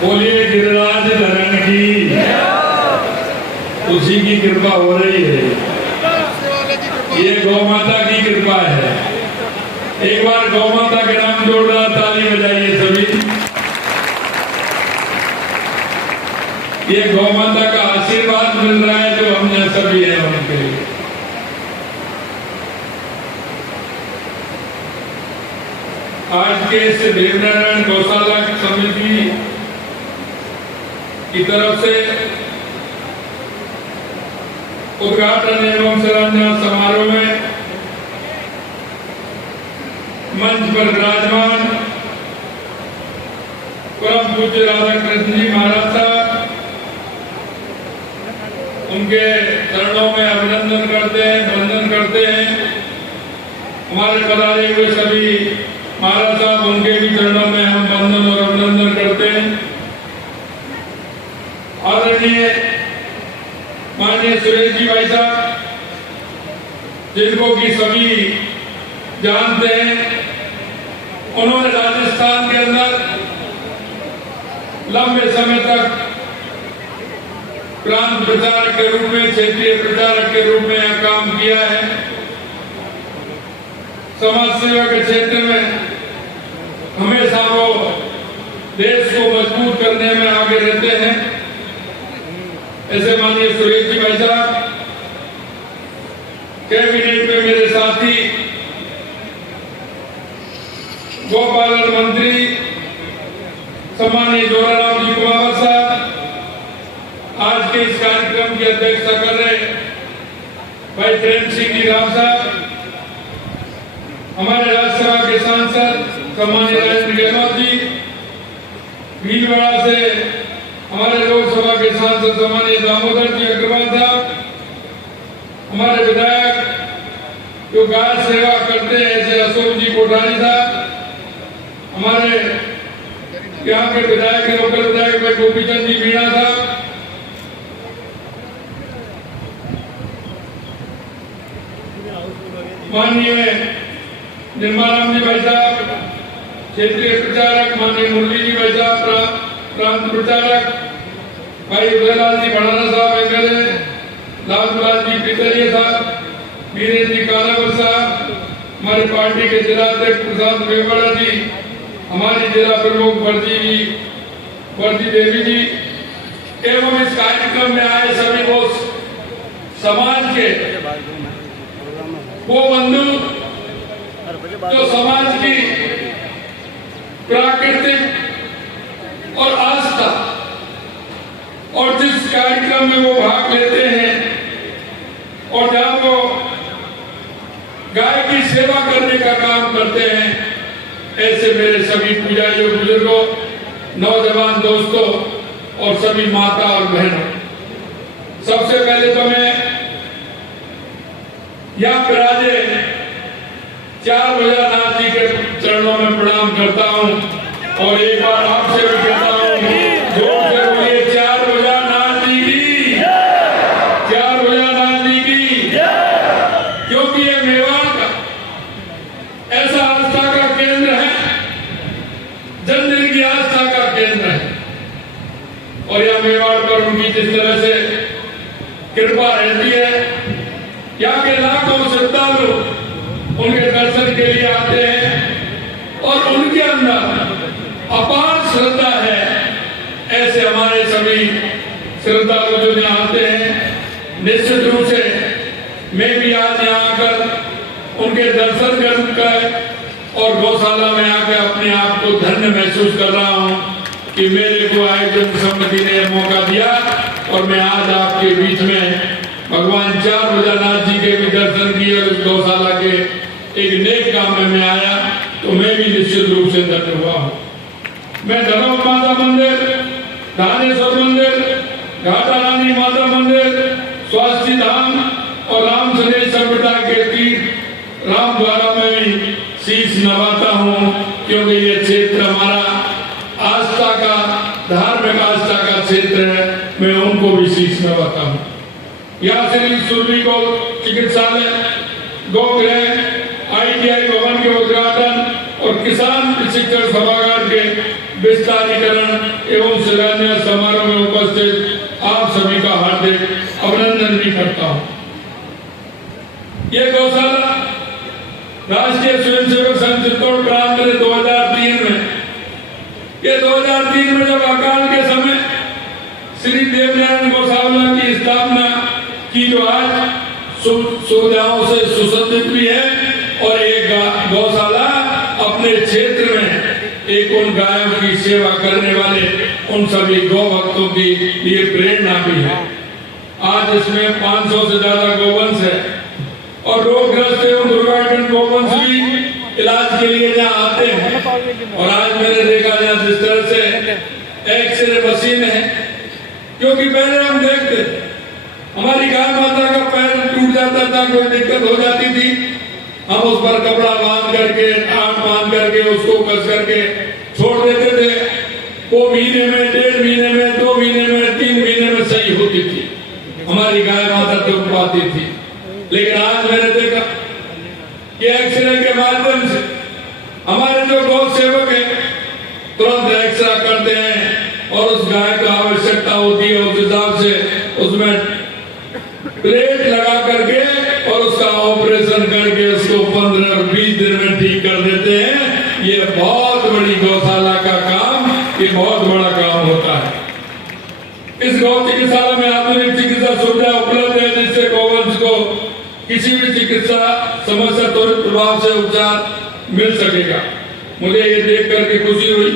बोलिए गिरिराज धरण की, उसी की कृपा हो रही है। ये गौ माता की कृपा है। एक बार गौ माता के नाम जोरदार ताली बजाइए सभी। ये गौ माता का आशीर्वाद मिल रहा है जो हम सभी हैं उनके लिए। आज के इस देवनारायण गौशाला समिति की तरफ से उद्घाटन एवं शिलान्यास समारोह में मंच पर विराजमान परम पूज्य राधा कृष्ण जी महाराज साहब, उनके चरणों में अभिनंदन करते हैं, वंदन करते हैं। हमारे पधारे हुए सभी महाराज साहब, उनके भी चरणों में हम वंदन और अभिनंदन करते हैं। आदरणीय माननीय सुरेश जी भाई साहब, जिनको कि सभी जानते हैं, उन्होंने राजस्थान के अंदर लंबे समय तक प्रांत प्रचारक के रूप में, क्षेत्रीय प्रचारक के रूप में यह काम किया है। समाज सेवा के क्षेत्र में हमेशा वो देश को मजबूत करने में आगे रहते हैं। ऐसे माननीय सुरेश जी भाई साहब, कैबिनेट में मेरे साथी गोपालन मंत्री सम्मानीय जोराराम जी कुमार साहब, आज के इस कार्यक्रम की अध्यक्षता कर रहे भाई प्रेम सिंह जी राम साहब, हमारे राज्यसभा के सांसद सम्मानीय राजेंद्र गहलोत जी, भीलवाड़ा से हमारे लोकसभा के सांसद सम्मानीय दामोदर जी अग्रवाल साहब, हमारे विधायक जो गाय सेवा करते हैं ऐसे अशोक जी कोठारी साहब, हमारे यहाँ के विधायक लोकल विधायक भाई गोपीचंद जी मीणा साहब, माननीय निर्मलाराम जी भाई साहब, क्षेत्रीय प्रचारक माननीय मुरली जी भाई साहब, प्रांत प्रचारक भाई उदयलाल जी भड़ाना साहब एमएलए, लाललाल जी पितरिया साहब, वीरेंद्र जी कालावर साहब, हमारी पार्टी के जिला अध्यक्ष प्रशांत बेवड़ा जी, हमारी जिला प्रमुख वर्दी देवी जी एवं इस कार्यक्रम में आए सभी वो समाज के वो बंधु जो समाज की प्राकृतिक और आस्था और जिस कार्यक्रम में वो भाग लेते हैं और जहां वो गाय की सेवा करने का काम करते हैं, ऐसे मेरे सभी पूजारियों, बुजुर्गों, नौजवान दोस्तों और सभी माता और बहनों, सबसे पहले तो मैं यहाँ विराजे 4 भोलानाथ जी के चरणों में प्रणाम करता हूँ और एक बार आपसे भी कहता हूँ, जोर से बोलिए 4 भोलानाथ जी की, 4 भोलानाथ जी की, क्योंकि ये मेवाड़ का ऐसा आस्था का केंद्र है, जन जन की आस्था का केंद्र है। और यह मेवाड़ पर उनकी जिस तरह से कृपा रहती है, यहाँ के लाखों श्रद्धालु उनके दर्शन के लिए आते हैं और उनके अंदर अपार श्रद्धा है। ऐसे हमारे सभी श्रद्धालु जो यहाँ आते हैं, निश्चित रूप से मैं भी आज यहाँ आकर उनके दर्शन कर और गौशाला में आकर अपने आप को धन्य महसूस कर रहा हूँ कि मेरे को आयोजन समिति ने मौका दिया और मैं आज आपके बीच में भगवान 4 भोलानाथ जी के भी दर्शन किए और गौशाला के एक नेक काम में मैं आया, तो मैं भी निश्चित रूप से धन्य हुआ हूँ। मैं धर्म माता मंदिर, धानेश्वर मंदिर, घाटा रानी माता मंदिर, स्वास्थ्य धाम और राम संदेश संप्रदा के तीर्थ राम द्वारा में भी शीश नवाता हूँ, क्योंकि ये क्षेत्र हमारा आस्था का, धार्मिक आस्था का क्षेत्र है। मैं उनको भी शीश नवाता हूँ। यहाँ श्री सुरभि गौ चिकित्सालय, गौ गृह, ITI भवन सभागार के विस्तारीकरण एवं शिलान्यास समारोह में उपस्थित आप सभी का हार्दिक अभिनंदन भी करता हूँ। ये गौशाला राष्ट्रीय स्वयंसेवक संघ चित्तौड़ प्रांत ने 2003 में जब अकाल के समय श्री देवनारायण गौशाला की स्थापना की, जो आज सुविधाओं से सुसज्जित भी है और एक गौशाला अपने क्षेत्र में एक उन गायों की सेवा करने वाले उन सभी गौ भक्तों के लिए प्रेरणा भी है। आज इसमें 500 से ज्यादा गौवंश है और रोगग्रस्त एवं दुर्घटनाग्रस्त गौवंश भी इलाज के लिए यहाँ आते हैं। और आज मैंने देखा जहाँ जिस तरह से एक्सरे मशीन है, क्योंकि पहले हम देखते हमारी गाय माता का पैर टूट जाता था, कोई दिक्कत हो जाती थी, हम उस पर कपड़ा बांध करके आग बांध करके उसको कस करके छोड़ देते थे। वो महीने में, 1.5 महीने में, 2 महीने में, 3 महीने में सही होती थी, हमारी गाय माता दुख पाती थी। लेकिन आज मैंने देखा कि एक्सरे के माध्यम से हमारे जो गौ सेवक है तुरंत एक्सरा करते हैं और उस गाय को आवश्यकता होती है उस हिसाब से उसमें प्लेट लगा करके और उसका ऑपरेशन करके उसको 15 और 20 दिन में ठीक कर देते हैं। ये बहुत बड़ी गौशाला का काम, ये बहुत बड़ा काम होता है। इस गौ चिकित्सालय में आधुनिक चिकित्सा सुविधा उपलब्ध है, जिससे गौवंश को किसी भी चिकित्सा समस्या त्वरित प्रभाव से उपचार मिल सकेगा। मुझे ये देख करके खुशी हुई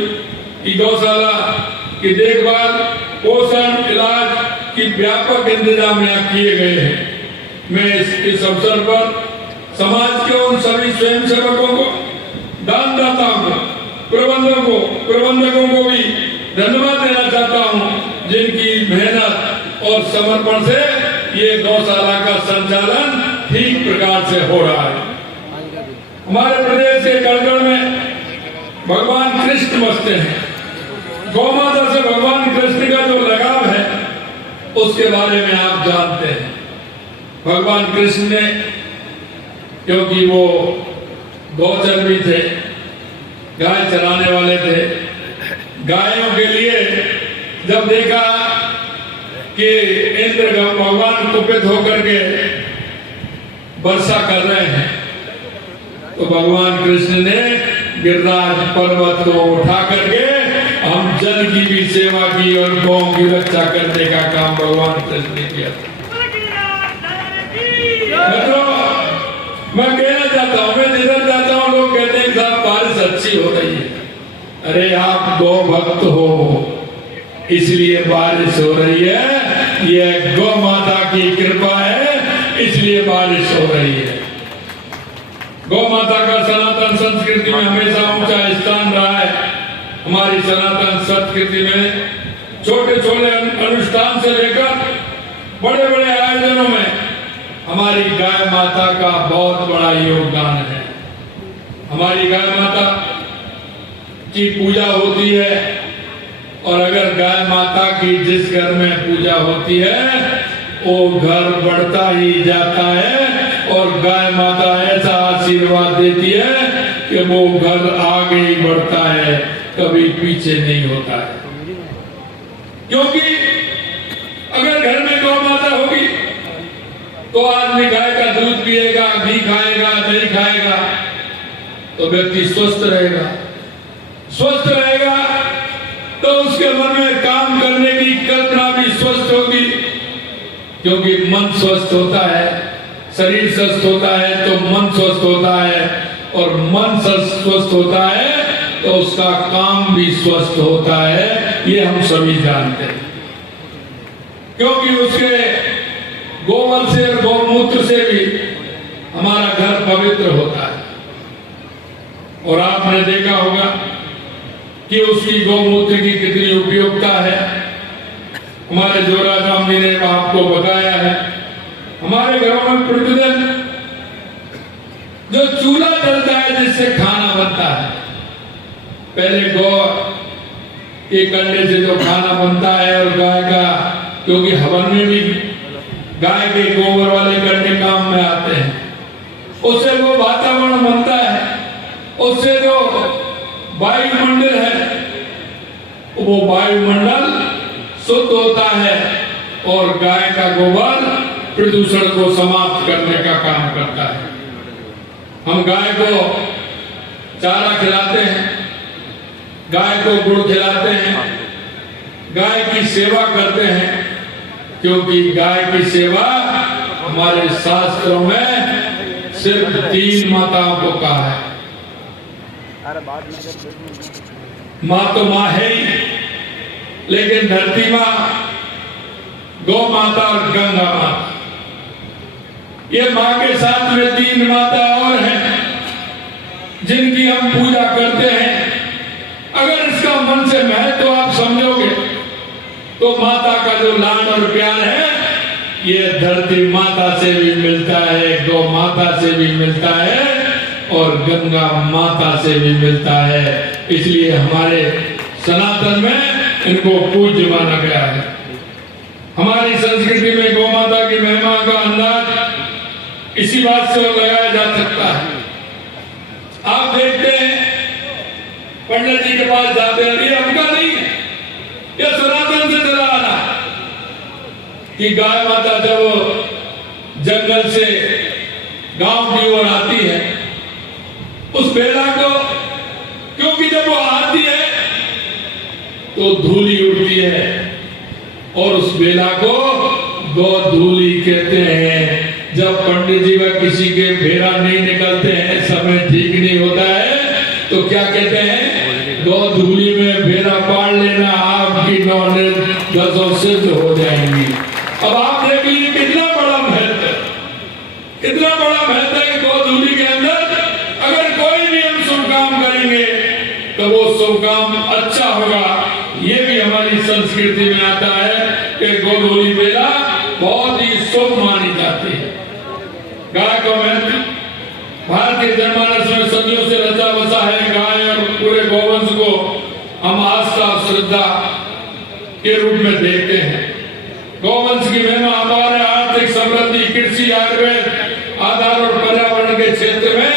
कि गौशाला की देखभाल, पोषण, इलाज की व्यापक इंतजाम यहाँ किए गए हैं। मैं इस अवसर पर समाज के उन सभी स्वयंसेवकों को, दानदाताओं को, प्रबंधकों को भी धन्यवाद देना चाहता हूँ, जिनकी मेहनत और समर्पण से ये गौशाला का संचालन ठीक प्रकार से हो रहा है। हमारे प्रदेश के कलगढ़ में भगवान कृष्ण बसते हैं। गौ माता से भगवान कृष्ण का जो लगाव है उसके बारे में आप जानते हैं। भगवान कृष्ण ने, क्योंकि वो गौचर भी थे, गाय चराने वाले थे, गायों के लिए जब देखा कि इंद्र भगवान कुपित होकर के वर्षा कर रहे हैं, तो भगवान कृष्ण ने गिरिराज पर्वत को उठा करके हम जन की भी सेवा की और गौ की रक्षा करने का काम भगवान कृष्ण ने किया। मैं कहना चाहता हूँ, मैं जिधर जाता हूँ लोग कहते हैं साहब बारिश अच्छी हो रही है। अरे आप गौ भक्त हो इसलिए बारिश हो रही है, यह गौ माता की कृपा है इसलिए बारिश हो रही है। गौ माता का सनातन संस्कृति में हमेशा ऊंचा स्थान रहा है। हमारी सनातन संस्कृति में छोटे छोटे अनुष्ठान से लेकर बड़े बड़े आयोजनों में हमारी गाय माता का बहुत बड़ा योगदान है। हमारी गाय माता की पूजा होती है और अगर गाय माता की जिस घर में पूजा होती है वो घर बढ़ता ही जाता है और गाय माता ऐसा आशीर्वाद देती है कि वो घर आगे ही बढ़ता है, कभी पीछे नहीं होता है। क्योंकि अगर घर में गौ माता होगी तो आदमी गाय का दूध पिएगा, घी खाएगा, दही खाएगा, तो व्यक्ति स्वस्थ रहेगा। स्वस्थ रहेगा तो उसके मन में काम करने की कल्पना भी स्वस्थ होगी, क्योंकि मन स्वस्थ होता है, शरीर स्वस्थ होता है तो मन स्वस्थ होता है, और मन स्वस्थ होता है तो उसका काम भी स्वस्थ होता है। ये हम सभी जानते हैं, क्योंकि उसके गोबर से और गौमूत्र से भी हमारा घर पवित्र होता है। और आपने देखा होगा कि उसकी गौमूत्र की कितनी उपयोगिता है। हमारे जोराराम जी ने आपको बताया है। हमारे घरों में प्रतिदिन जो चूल्हा जलता है जिससे खाना बनता है, पहले गौ के कंडे से जो खाना बनता है और गाय का, क्योंकि हवन में भी गाय के गोबर वाले कंडे काम में आते हैं, उससे वो वातावरण बनता है, उससे जो वायुमंडल है, वो वायुमंडल शुद्ध होता है और गाय का गोबर प्रदूषण को समाप्त करने का काम करता है। हम गाय को चारा खिलाते हैं, गाय को गुड़ खिलाते हैं, गाय की सेवा करते हैं, क्योंकि गाय की सेवा हमारे शास्त्रों में सिर्फ 3 माताओं को कहा है। माँ तो माँ है ही, लेकिन धरती माँ, गौ माता और गंगा माता, ये माँ के साथ में 3 माता और हैं जिनकी हम पूजा करते हैं। अगर इसका मन से महत्व आप समझोगे तो माता का जो लाड और प्यार है ये धरती माता से भी मिलता है, गौ माता से भी मिलता है और गंगा माता से भी मिलता है। इसलिए हमारे सनातन में इनको पूज्य माना गया है। हमारी संस्कृति में गौ माता की महिमा का अंदाज इसी बात से लगाया जा सकता है। आप देखते हैं पंडित जी के पास जाते हैं, ये हमका नहीं है, ये सनातन से चला आ रहा है कि गाय माता जब जंगल से गांव की ओर आती है, उस बेला को, क्योंकि जब वो आती है तो धूली उड़ती है और उस बेला को गोधूली कहते हैं। जब पंडित जी व किसी के फेरा नहीं निकलते हैं, समय ठीक नहीं होता है, तो क्या कहते हैं, गोधूली में फेरा पाड़ लेना, आपकी नौलेज 10 सिद्ध हो जाएंगी। अब आप देख लीजिए कितना बड़ा महत्व है, कितना बड़ा महत्व है कि गोधूली के अंदर अगर कोई भी हम शुभ काम करेंगे तो वो शुभ काम अच्छा होगा। ये भी हमारी संस्कृति में आता है कि गोधूली बेला बहुत ही शुभ मानी जाती है। गाय का महत्व भारतीय जनमानस में सदियों से रचा बसा है। गाय और पूरे गौवंश को हम आस्था और श्रद्धा के रूप में देखते हैं। गौवंश की महिमा हमारे आर्थिक समृद्धि, कृषि, आयुर्वेद, आधार और पर्यावरण के क्षेत्र में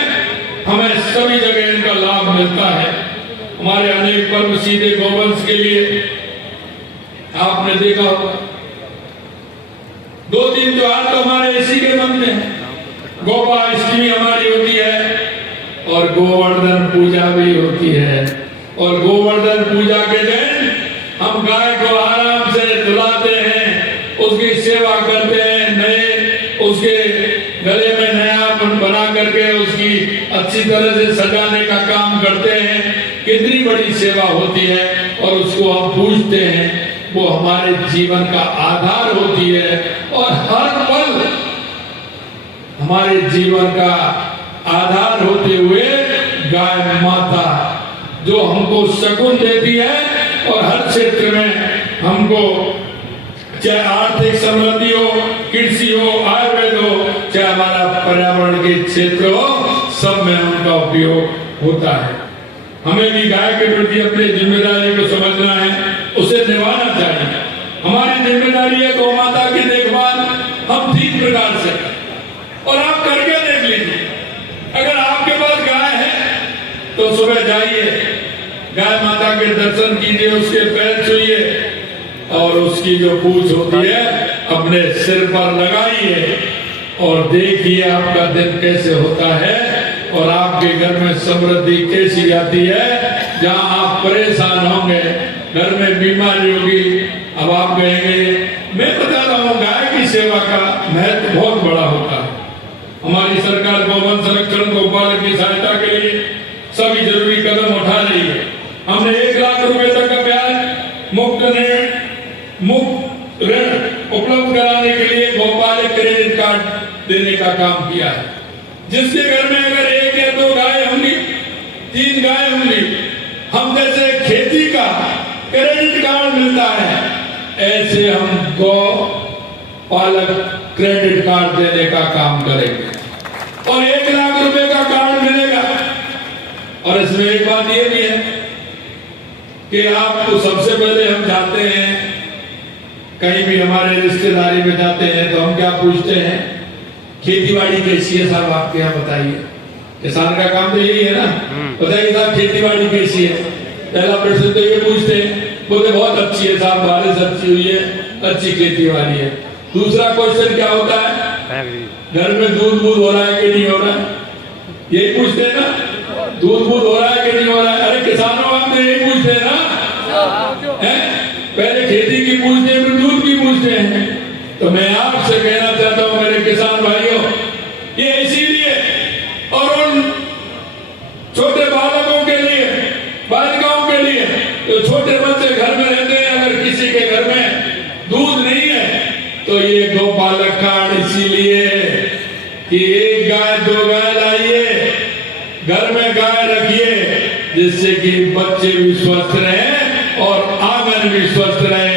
हमें सभी जगह इनका लाभ मिलता है। हमारे अनेक पर्व सीधे गौवंश के लिए, आपने देखा होगा 2-3 त्योहार तो हमारे इसी के बनते हैं। गोपाष्टमी हमारी होती है और गोवर्धन पूजा भी होती है। और गोवर्धन पूजा के दिन हम गाय को आराम से धुलाते हैं, उसकी सेवा करते हैं, नए उसके गले में नयापन बना करके उसकी अच्छी तरह से सजाने का काम करते हैं। कितनी बड़ी सेवा होती है और उसको हम पूजते हैं। वो हमारे जीवन का आधार होती है और हर पल हमारे जीवन का आधार होते हुए गाय माता जो हमको शगुन देती है और हर क्षेत्र में हमको, चाहे आर्थिक समृद्धि हो, कृषि हो, आयुर्वेद हो, चाहे हमारा पर्यावरण के क्षेत्र हो, सब में उनका उपयोग होता है। हमें भी गाय के प्रति अपनी जिम्मेदारी को समझना है, उसे निभाना चाहिए। हमारी जिम्मेदारी है गौ माता की देखभाल हम ठीक प्रकार से, और आप करके देख लीजिए। अगर आपके पास गाय है तो सुबह जाइए, गाय माता के दर्शन कीजिए, उसके पैर छूइए और उसकी जो पूछ होती है अपने सिर पर लगाइए और देखिए आपका दिन कैसे होता है और आपके घर में समृद्धि कैसी आती है। जहां आप परेशान होंगे, घर में बीमारी होगी, अब आप कहेंगे, मैं बता रहा हूँ गाय की सेवा का महत्व बहुत बड़ा होता है। हमारी सरकार गौवंश संरक्षण गौपालक की सहायता के लिए सभी जरूरी कदम उठा रही है। हमने 1 लाख रुपए तक का ब्याज मुफ्त ऋण उपलब्ध कराने के लिए गौपालक क्रेडिट कार्ड देने का काम किया है। जिसके घर में अगर 1 या 2 गाय होंगी, 3 गाय होंगी, हम जैसे खेती का क्रेडिट कार्ड मिलता है, ऐसे हम गौ पालक क्रेडिट कार्ड देने का काम करेंगे और 1 लाख रुपए का कार्ड मिलेगा। और इसमें एक बात ये भी है कि आपको सबसे पहले हम जाते हैं, कहीं भी हमारे रिश्तेदारी में जाते हैं तो हम क्या पूछते हैं, खेती बाड़ी कैसी है साहब आपके यहाँ बताइए, किसान का काम तो यही है ना। बताइए साहब खेती बाड़ी कैसी है? पहला प्रश्न तो ये पूछते हैं, बोलते बहुत अच्छी है साहब, बारिश अच्छी हुई है, अच्छी खेती बाड़ी है। दूसरा क्वेश्चन क्या होता है, घर में दूध हो रहा है कि नहीं हो रहा है, यही पूछते हैं ना। दूध हो रहा है कि नहीं हो रहा है? अरे किसानों आप तो यही पूछते हैं ना, है? पहले खेती की पूछते हैं, फिर दूध की पूछते हैं। तो मैं आपसे कहना चाहता हूँ मेरे किसान भाइयों, ये इसीलिए और उन छोटे बालकों के लिए, बालिकाओं के लिए, तो छोटे बच्चे घर में रहते हैं, अगर किसी के घर में दूध नहीं है तो ये गौपालक कार्ड इसीलिए कि एक गाय दो गाय लाइए, घर में गाय रखिए, जिससे कि बच्चे भी स्वस्थ रहे और आंगन भी स्वस्थ रहे।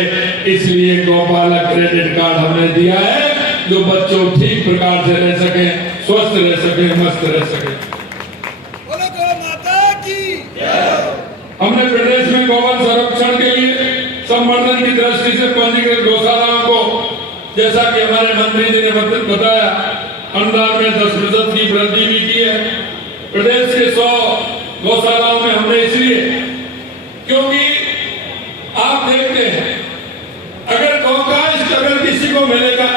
इसलिए गौपालक क्रेडिट कार्ड हमने दिया है, जो बच्चों ठीक प्रकार से रह सके, स्वस्थ रह सके, मस्त रह सके। हमने प्रदेश में गौवंश संरक्षण के लिए संवर्धन की दृष्टि से पंजीकृत गौशालाओं को, जैसा कि हमारे मंत्री जी ने बताया, अनुदान में 10% की वृद्धि भी की है। प्रदेश के 100 गौशालाओं में हमने इसलिए, क्योंकि आप देखते हैं अगर गौकाष्ठ अगर किसी को मिलेगा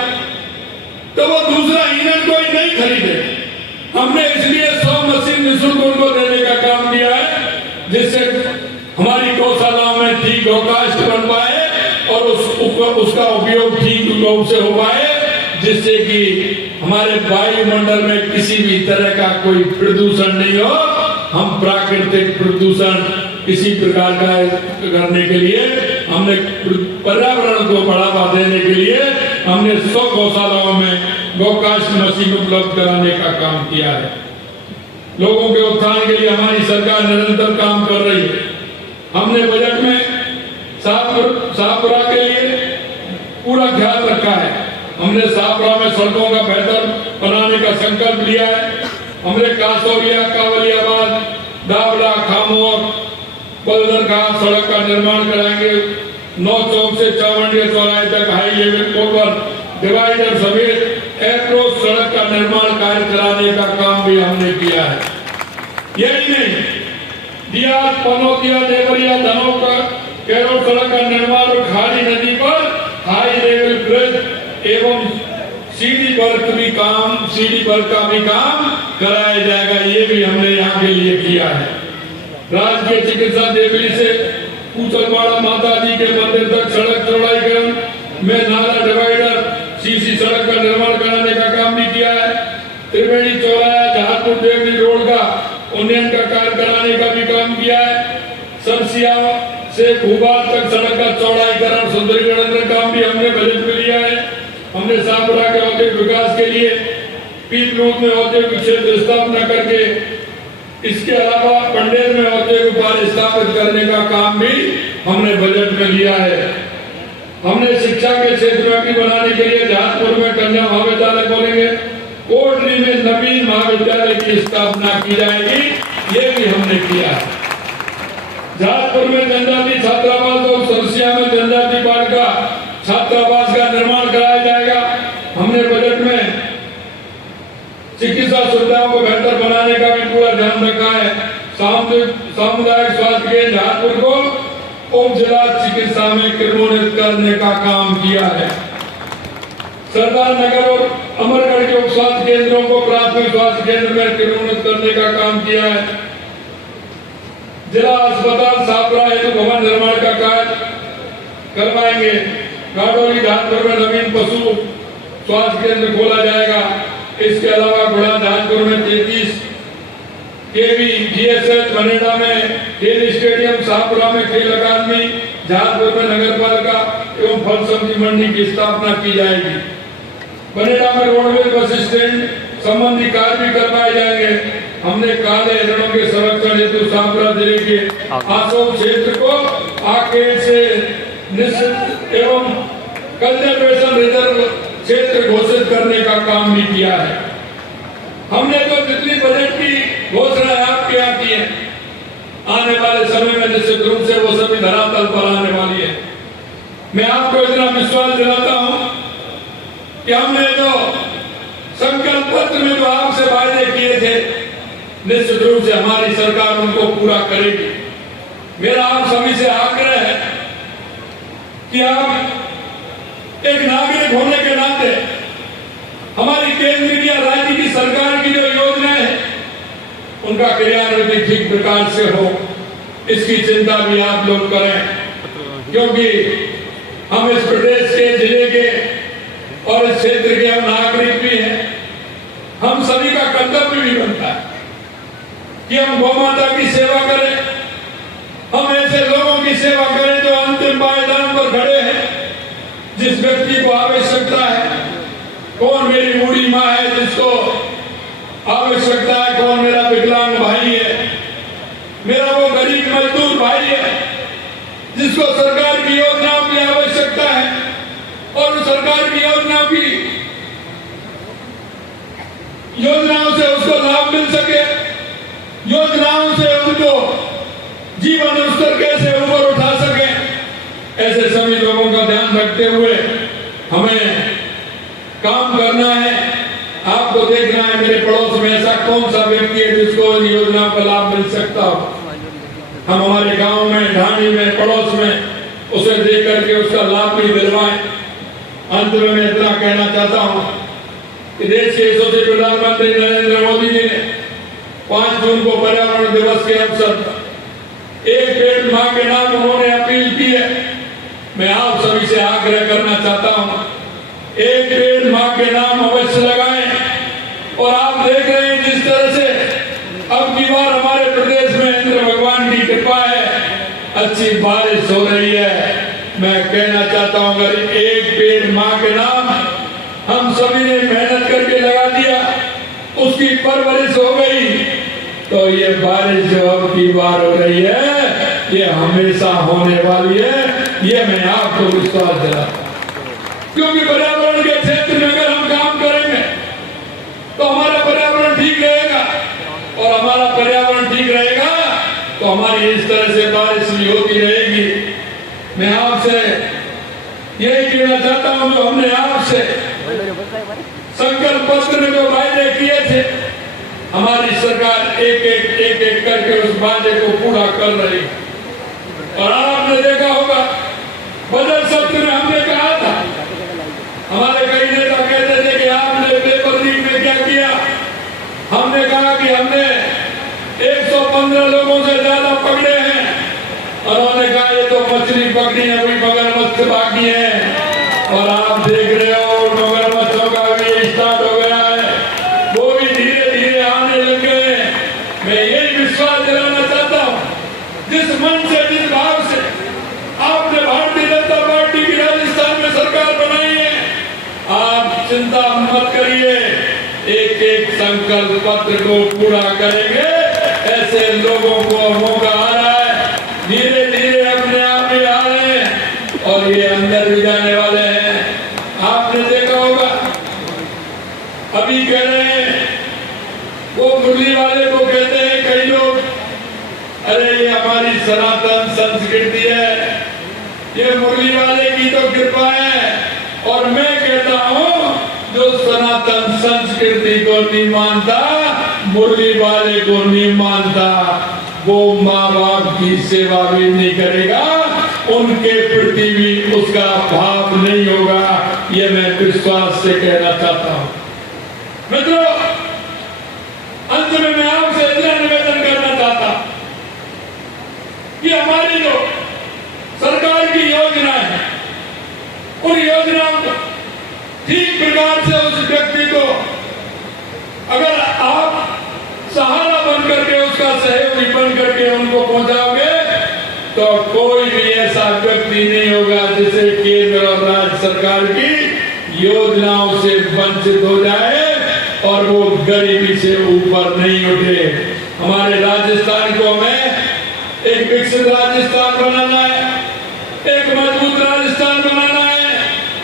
तो वो दूसरा ईंधन कोई नहीं खरीदे। हमने इसलिए 100 मशीन निःशुल्क उनको देने का काम किया है, जिससे हमारी गौशालाओं में ठीक गौकाष्ठ बन पाए और उसका उपयोग ठीक रूप से हो पाए, जिससे कि हमारे वायुमंडल में किसी भी तरह का कोई प्रदूषण नहीं हो। हम प्राकृतिक प्रदूषण किसी प्रकार का करने के लिए, हमने पर्यावरण को बढ़ावा देने के लिए हमने 100 गौशालाओं में गौकाष्ठ मशीन उपलब्ध कराने का काम किया है। लोगों के उत्थान के लिए हमारी सरकार निरंतर काम कर रही है। हमने बजट में साफपुरा के लिए पूरा ख्याल रखा है। हमने साफपुरा में सड़कों का बेहतर बनाने का संकल्प लिया है। हमने कासौलिया, कावलियाबाद, दावला, खामोर, बलदरघाट सड़क का निर्माण कराएंगे। 9 चौक से चावंडिया चौराहे तक हाई लेवल पर डिवाइडर समेत अप्रोच सड़क का निर्माण कार्य कराने का काम भी हमने किया है। यही नहीं, दियात, पनौतिया, देवरिया, धनौका, कैरोल सड़क का निर्माण और खाड़ी नदी पर हाई लेवल ब्रिज एवं सीढ़ी वर्क का भी काम कराया जाएगा। ये भी हमने यहाँ के लिए किया है। राजकीय चिकित्सा देवली से पूचलवाड़ा माता जी के मंदिर तक सड़क चौड़ाईकरण में नाला डिवाइडर सीसी सड़क का निर्माण कराने का काम भी किया है। त्रिवेणी चौराहा जहापुर देवली रोड का उन्नयन का कार्य कराने का भी काम किया है। सरसिया से भूबाल तक सड़क का चौड़ाईकरण सुंदरीकरण का काम भी हमने बजट में लिया है। हमने सापुरा के औद्योगिक विकास के लिए पीपलूद में औद्योगिक क्षेत्र स्थापना करके, इसके अलावा पंडेर में औद्योगिक पार्क स्थापित करने का काम भी हमने बजट में लिया है। हमने शिक्षा के क्षेत्र में भी बनाने के लिए जहाजपुर में कन्या महाविद्यालय खोलेंगे। कोटली में नवीन महाविद्यालय की स्थापना की जाएगी, ये भी हमने किया है। जहाजपुर में जनजाति छात्रावास और सरसिया में जनजाति बालिका छात्रावास का निर्माण कराया जाएगा। हमने बजट में चिकित्सा सुविधाओं को बेहतर बनाने का भी पूरा ध्यान रखा है। सामुदायिक स्वास्थ्य केंद्र जहाजपुर को उप जिला चिकित्सा में क्रमोन्नत करने का काम किया है। सरदार नगर और अमरगढ़ के उप स्वास्थ्य केंद्रों को प्राथमिक स्वास्थ्य केंद्र में क्रमोन्नत करने का काम किया है। जिला अस्पताल सापुरा हेतु भवन निर्माण का कार्य करवाएंगे। गाड़ोली जहाजपुर में नवीन पशु स्वास्थ्य केंद्र खोला जाएगा। इसके अलावा गुड़ा जहाजपुर में 33 केवी जीएसएच, बनेड़ा में खेल स्टेडियम, सापुरा में खेल अकादमी, जहाजपुर में नगर पालिका एवं फल सब्जी मंडी की स्थापना की जाएगी। बनेड़ा में रोडवेज बस स्टैंड संबंधी कार्य भी करवाए जाएंगे। हमने काले हिरणों के संरक्षण हेतु सापुरा जिले के आसोक क्षेत्र को आखेट से निश्चित एवं कंजर्वेशन रिजर्व क्षेत्र घोषित करने का काम भी किया है। हमने तो जितनी बजट की घोषणा आपके यहाँ की है, आने वाले समय में निश्चित रूप से वो सभी धरातल पर आने वाली है। मैं आपको इतना विश्वास दिलाता हूं कि हमने जो संकल्प पत्र में जो आपसे वायदे किए थे निश्चित रूप से हमारी सरकार उनको पूरा करेगी। मेरा आप सभी से आग्रह है कि आप एक नागरिक होने के नाते हमारी केंद्र की या राज्य की सरकार की जो योजनाएं हैं उनका क्रियान्वयन ठीक प्रकार से हो, इसकी चिंता भी आप लोग करें, क्योंकि हम इस प्रदेश के, जिले के और इस क्षेत्र के हम नागरिक भी हैं। हम सभी का कर्तव्य भी बनता है कि हम गौ माता की सेवा करें, हम ऐसे लोगों की सेवा करें जो अंतिम पायदान पर खड़े हैं, जिस व्यक्ति को आवश्यकता है। कौन मेरी बूढ़ी माँ है जिसको आवश्यकता है, कौन मेरा विकलांग भाई है, मेरा वो गरीब मजदूर भाई है जिसको सरकार की योजनाओं की आवश्यकता है और उस सरकार की योजनाओं से उसको लाभ मिल सके, योजनाओं से उनको जीवन स्तर कैसे ऊपर उठा सके, ऐसे सभी लोगों का ध्यान रखते हुए हमें काम करना है। आपको देखना है मेरे पड़ोस में ऐसा कौन सा व्यक्ति है जिसको योजनाओं का लाभ मिल सकता हो। हम हमारे गांव में, ढाणी में, पड़ोस में उसे देख करके उसका लाभ भी दिलवाएं। अंत में मैं इतना कहना चाहता हूं कि देश के यशस्वी प्रधानमंत्री नरेंद्र मोदी जी ने 5 जून को पर्यावरण दिवस के अवसर पर एक पेड़ मां के नाम उन्होंने अपील की है। मैं आप सभी से आग्रह करना चाहता हूं, एक पेड़ मां के नाम अवश्य लगाएं। और आप देख रहे हैं जिस तरह से अब की बार हमारे प्रदेश में इंद्र भगवान की कृपा है, अच्छी बारिश हो रही है। मैं कहना चाहता हूं अगर एक पेड़ मां के नाम हम सभी ने मेहनत करके लगा दिया, उसकी परवरिश हो गई, तो ये बारिश जो अब की बार हो रही है ये हमेशा होने वाली है। ये मैं आपको विश्वास दिलाता हूं, क्योंकि पर्यावरण के क्षेत्र में अगर हम काम करेंगे तो हमारा पर्यावरण ठीक रहेगा, और हमारा पर्यावरण ठीक रहेगा तो हमारी इस तरह से बारिश भी होती रहेगी। मैं आपसे यही कहना चाहता हूं, जो हमने आपसे संकल्प पत्र में जो वायदे किए थे, हमारी सरकार एक एक करके उस वादे को पूरा कर रही है। और आपने देखा होगा बजट सत्र में हमने कहा था, हमारे कई नेता कहते थे कि आपने पेपर लीक में क्या किया। हमने कहा कि हमने 115 लोगों से ज्यादा पकड़े हैं, और उन्होंने कहा ये तो मछली पकड़ी है, वही मगरमच्छ बाकी है। और आप देख रहे हो मगरमच्छों का भी स्टार्ट हो गया है, वो भी धीरे धीरे आने लग गए। मैं यही विश्वास दिलाना चाहता हूँ, जिस मन से, जिस भाव से आपने भारतीय जनता पार्टी की राजस्थान में सरकार बनाई है, आप चिंता मत करिए, एक एक संकल्प पत्र को पूरा करेंगे। ऐसे लोगों को मौका आ रहा है, धीरे धीरे अपने आप ही आ रहे हैं और ये अंदर भी जाने वाले हैं। आपने देखा होगा अभी कह रहे हैं, वो मुरली वाले को कहते हैं कई लोग, अरे ये हमारी सनातन संस्कृति है, ये मुरली वाले की तो कृपा है। और मैं कहता हूं जो सनातन संस्कृति को नहीं मानता, मुरली वाले को नहीं मानता, वो माँ बाप की सेवा भी नहीं करेगा, उनके प्रति भी उसका भाव नहीं होगा। ये मैं विश्वास से कहना चाहता हूं। मित्रों, अंत में मैं आपसे इतना निवेदन करना चाहता हूं कि हमारी जो सरकार की योजना है, उन योजनाओं को ठीक प्रकार से उस व्यक्ति को अगर आप सहारा बन करके, उसका सहयोगी बन करके उनको पहुंचाओगे, तो कोई भी ऐसा व्यक्ति नहीं होगा जिसे केंद्र और राज्य सरकार की योजनाओं से वंचित हो जाए और वो गरीबी से ऊपर नहीं उठे। हमारे राजस्थान को हमें एक विकसित राजस्थान बनाना है, एक मजबूत राजस्थान बनाना है,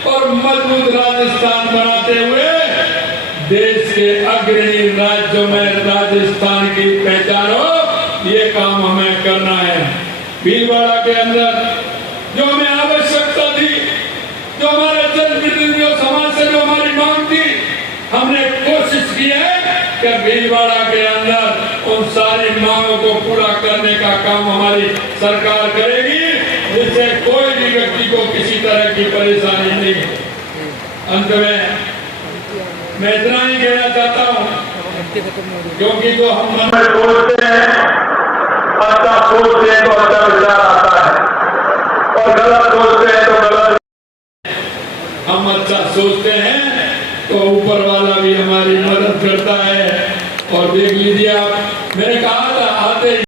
और मजबूत राजस्थान बनाते हुए देश के अग्रणी राज्यों में राजस्थान की पहचान हो, ये काम हमें करना है। भीलवाड़ा के अंदर जो हमें आवश्यकता थी, जो हमारे जनप्रतिनिधियों समाज से जो हमारी मांग थी, हमने कोशिश की है कि भीलवाड़ा के अंदर सारी मांगों को पूरा करने का काम हमारी सरकार करेगी, जिससे कोई भी व्यक्ति को किसी तरह की परेशानी नहीं हो। अंत में मैं इतना ही कहना चाहता हूँ, क्योंकि जो हम मन में सोचते हैं, अच्छा सोचते हैं तो अच्छा विचार आता है, और गलत सोचते हैं तो गलत। हम अच्छा सोचते हैं तो ऊपर वाला भी हमारी मदद करता है। और देख लीजिए आप, मैंने कहा था आते